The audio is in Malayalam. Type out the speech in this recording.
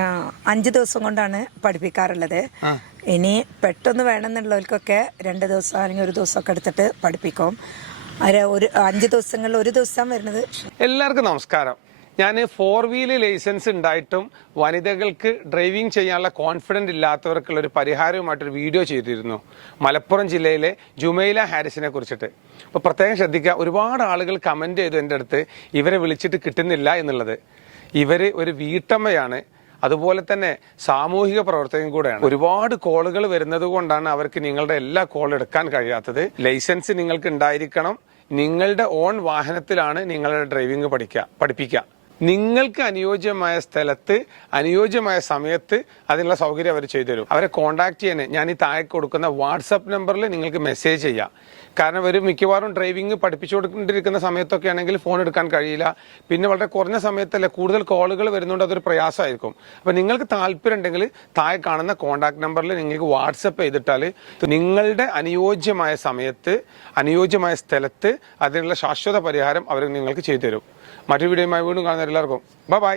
5 ദിവസം കൊണ്ടാണ് പഠിപ്പിക്കാറുള്ളത്. ഇനി പെട്ടെന്ന് വേണമെന്നുള്ളവർക്കൊക്കെ 2 ദിവസം അല്ലെങ്കിൽ 1 ദിവസമൊക്കെ എടുത്തിട്ട് പഠിപ്പിക്കും. ഒരു 5 ദിവസങ്ങളിൽ 1 ദിവസം വരുന്നത്. എല്ലാവർക്കും നമസ്കാരം. ഞാൻ 4 വീല് ലൈസൻസ് ഉണ്ടായിട്ടും വനിതകൾക്ക് ഡ്രൈവിംഗ് ചെയ്യാനുള്ള കോൺഫിഡൻറ്റ് ഇല്ലാത്തവർക്കുള്ള ഒരു പരിഹാരവുമായിട്ടൊരു വീഡിയോ ചെയ്തിരുന്നു മലപ്പുറം ജില്ലയിലെ ജുമൈല ഹാരിസിനെ കുറിച്ചിട്ട്. അപ്പോൾ പ്രത്യേകം ശ്രദ്ധിക്കുക, ഒരുപാട് ആളുകൾ കമൻറ്റ് ചെയ്തു എൻ്റെ അടുത്ത് ഇവരെ വിളിച്ചിട്ട് കിട്ടുന്നില്ല എന്നുള്ളത്. ഇവർ ഒരു വീട്ടമ്മയാണ്, അതുപോലെ തന്നെ സാമൂഹിക പ്രവർത്തകൻ കൂടെയാണ്. ഒരുപാട് കോളുകൾ വരുന്നത് കൊണ്ടാണ് അവർക്ക് നിങ്ങളുടെ എല്ലാ കോൾ എടുക്കാൻ കഴിയാത്തത്. ലൈസൻസ് നിങ്ങൾക്ക് ഉണ്ടായിരിക്കണം. നിങ്ങളുടെ ഓൺ വാഹനത്തിലാണ് നിങ്ങളുടെ ഡ്രൈവിംഗ് പഠിപ്പിക്കുക. നിങ്ങൾക്ക് അനുയോജ്യമായ സ്ഥലത്ത് അനുയോജ്യമായ സമയത്ത് അതിനുള്ള സൗകര്യം അവർ ചെയ്തു തരും. അവരെ കോൺടാക്ട് ചെയ്യാൻ ഞാൻ ഈ താഴെ കൊടുക്കുന്ന വാട്സപ്പ് നമ്പറിൽ നിങ്ങൾക്ക് മെസ്സേജ് ചെയ്യാം. കാരണം ഒരു മിക്കവാറും ഡ്രൈവിംഗ് പഠിപ്പിച്ചുകൊണ്ടിരിക്കുന്ന സമയത്തൊക്കെ ആണെങ്കിൽ ഫോൺ എടുക്കാൻ കഴിയില്ല. പിന്നെ വളരെ കുറഞ്ഞ സമയത്തല്ല, കൂടുതൽ കോളുകൾ വരുന്നതുകൊണ്ട് അതൊരു പ്രയാസമായിരിക്കും. അപ്പോൾ നിങ്ങൾക്ക് താല്പര്യം ഉണ്ടെങ്കിൽ താഴെ കാണുന്ന കോൺടാക്ട് നമ്പറിൽ നിങ്ങൾക്ക് വാട്സപ്പ് ചെയ്തിട്ടാൽ നിങ്ങളുടെ അനുയോജ്യമായ സമയത്ത് അനുയോജ്യമായ സ്ഥലത്ത് അതിനുള്ള ശാശ്വത പരിഹാരം അവർ നിങ്ങൾക്ക് ചെയ്തു തരും. മറ്റൊരു വീഡിയോയുമായി വീണ്ടും കാണുന്ന എല്ലാവർക്കും ബൈ.